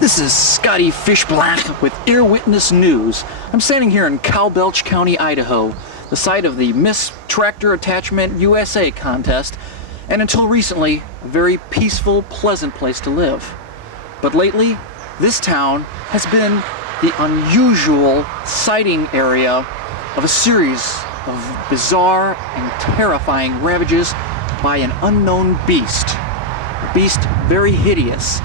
This is Scotty Fishblack with Ear Witness News. I'm standing here in Cowbelch County, Idaho, the site of the Miss Tractor Attachment USA contest, and until recently, a very peaceful, pleasant place to live. But lately, this town has been the unusual sighting area of a series of bizarre and terrifying ravages by an unknown beast. A beast very hideous.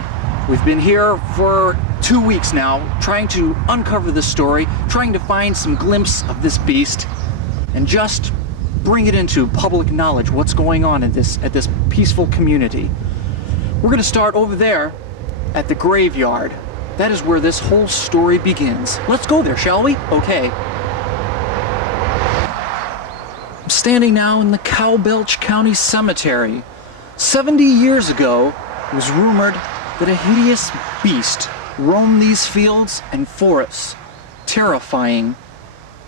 We've been here for 2 weeks now, trying to uncover this story, trying to find some glimpse of this beast, and just bring it into public knowledge, what's going on at this peaceful community. We're going to start over there at the graveyard. That is where this whole story begins. Let's go there, shall we? Okay. I'm standing now in the Cowbelch County Cemetery. 70 years ago, it was rumored that a hideous beast roamed these fields and forests, terrifying,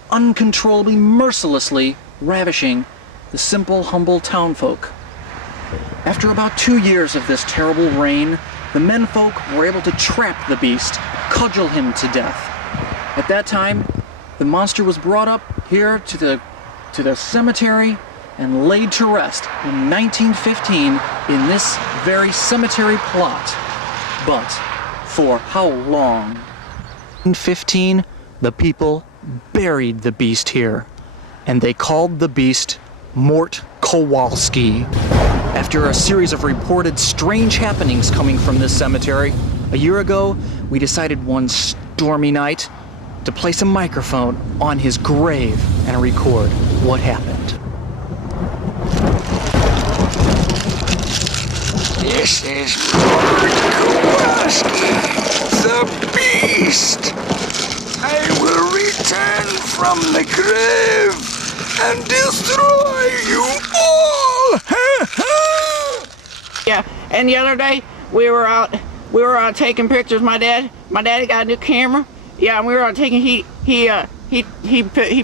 uncontrollably, mercilessly ravishing the simple, humble townfolk. After about 2 years of this terrible reign, the menfolk were able to trap the beast, cudgel him to death. At that time, the monster was brought up here to the cemetery and laid to rest in 1915 in this very cemetery plot. But for how long? In 15, the people buried the beast here, and they called the beast Mort Kowalski. After a series of reported strange happenings coming from this cemetery, a year ago, we decided one stormy night to place a microphone on his grave and record what happened. This is Mort Kowalski, the beast. I will return from the grave and destroy you all. Yeah, and the other day we were out taking pictures. My daddy got a new camera. Yeah, and we were out taking. He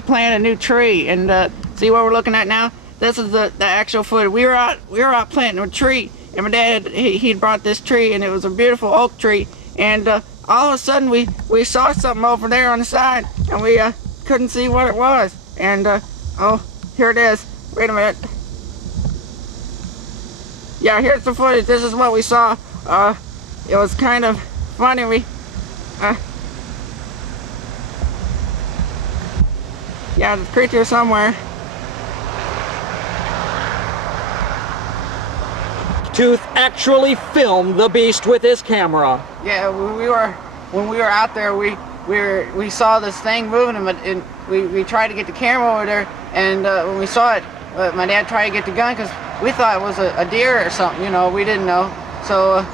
planted a new tree, and see what we're looking at now. This is the actual footage. We were out planting a tree, and my dad he'd brought this tree, and it was a beautiful oak tree. And all of a sudden we saw something over there on the side, and we couldn't see what it was. And oh, here it is. Wait a minute. Yeah, here's the footage. This is what we saw. It was kind of funny. Yeah, there's a creature somewhere. Tooth actually filmed the beast with his camera. Yeah, when we were out there, we saw this thing moving, and we tried to get the camera over there, and when we saw it, my dad tried to get the gun because we thought it was a deer or something. You know, we didn't know, so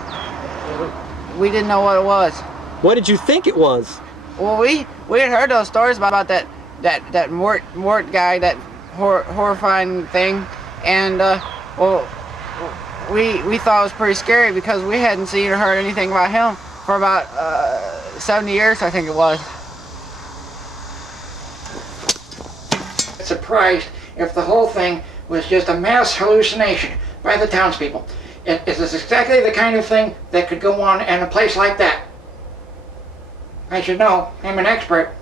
we didn't know what it was. What did you think it was? Well, we had heard those stories about that Mort guy, that horrifying thing, and well, we thought it was pretty scary because we hadn't seen or heard anything about him for about 70 years, I think it was. Surprised if the whole thing was just a mass hallucination by the townspeople. It is exactly the kind of thing that could go on in a place like that. I should know. I'm an expert.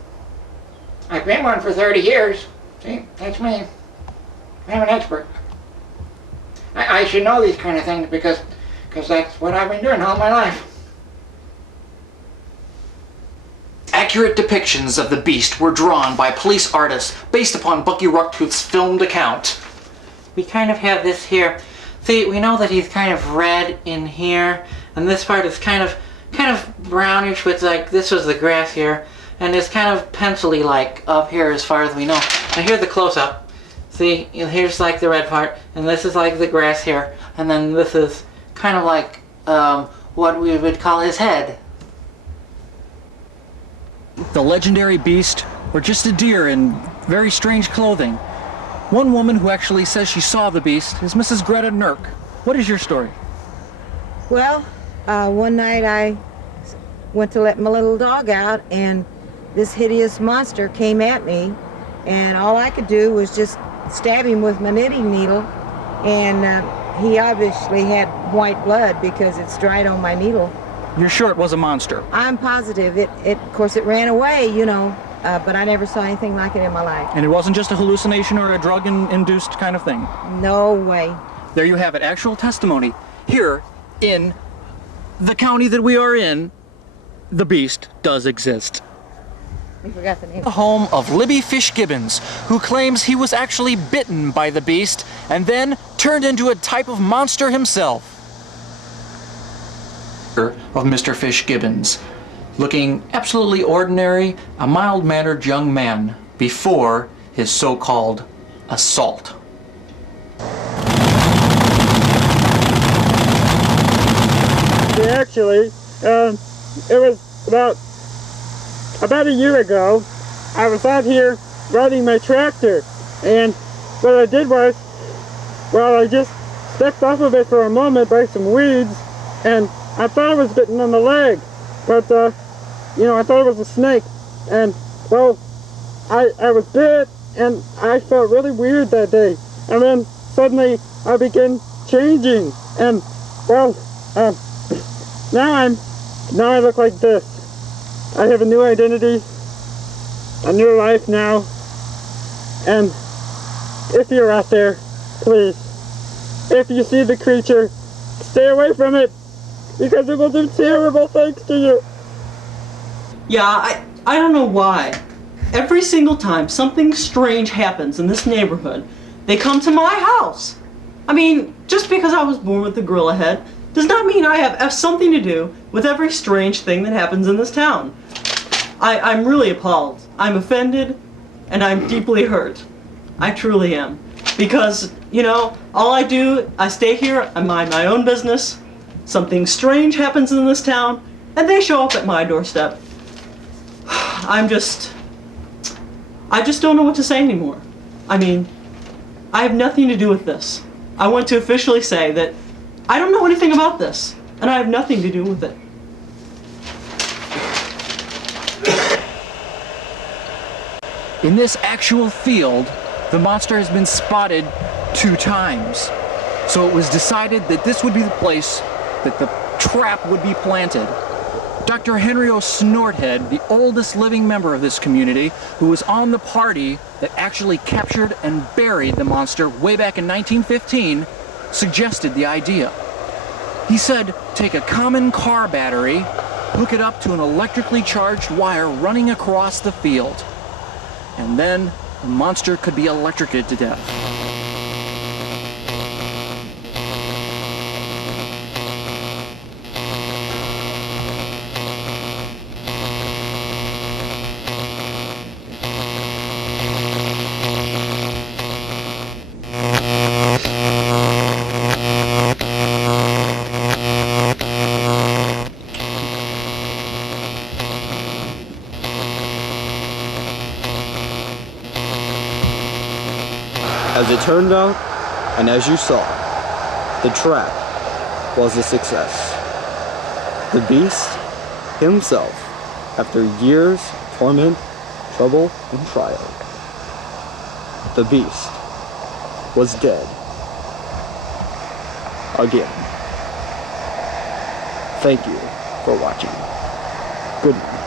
I've been one for 30 years. See, that's me. I'm an expert. I should know these kind of things because that's what I've been doing all my life. Accurate depictions of the beast were drawn by police artists based upon Bucky Rucktooth's filmed account. We kind of have this here. See, we know that he's kind of red in here, and this part is kind of brownish with, like, this was the grass here, and it's kind of pencil-y like up here as far as we know. Now here's the close-up. See, here's like the red part, and this is like the grass here, and then this is kind of like what we would call his head. The legendary beast, or just a deer in very strange clothing. One woman who actually says she saw the beast is Mrs. Greta Nurk. What is your story? Well, one night I went to let my little dog out, and this hideous monster came at me, and all I could do was just stab him with my knitting needle, and he obviously had white blood because it's dried on my needle. You're sure it was a monster? I'm positive. Of course, it ran away, you know, but I never saw anything like it in my life. And it wasn't just a hallucination or a drug-induced kind of thing? No way. There you have it, actual testimony. Here in the county that we are in, the beast does exist. We forgot the name. The home of Libby Fish Gibbons, who claims he was actually bitten by the beast and then turned into a type of monster himself. Of Mr. Fish Gibbons, looking absolutely ordinary, a mild-mannered young man before his so-called assault. Actually, it was about a year ago. I was out here riding my tractor, and what I did was, well, I just stepped off of it for a moment by some weeds, and I thought I was bitten on the leg, but you know, I thought it was a snake, and well, I was bit, and I felt really weird that day, and then suddenly I began changing, and well, now I look like this. I have a new identity, a new life now, and if you're out there, please, if you see the creature, stay away from it, because it will do terrible things to you. Yeah, I don't know why. Every single time something strange happens in this neighborhood, they come to my house. I mean, just because I was born with a gorilla head does not mean I have something to do with every strange thing that happens in this town. I'm really appalled. I'm offended, and I'm deeply hurt. I truly am. Because, you know, all I do, I stay here, I mind my own business, something strange happens in this town, and they show up at my doorstep. I just don't know what to say anymore. I mean, I have nothing to do with this. I want to officially say that I don't know anything about this, and I have nothing to do with it. In this actual field, the monster has been spotted 2 times. So it was decided that this would be the place that the trap would be planted. Dr. Henry O. Snorthead, the oldest living member of this community, who was on the party that actually captured and buried the monster way back in 1915, suggested the idea. He said, take a common car battery, hook it up to an electrically charged wire running across the field, and then the monster could be electrocuted to death. As it turned out, and as you saw, the trap was a success. The beast himself, after years of torment, trouble, and trial, the beast was dead. Again. Thank you for watching. Good night.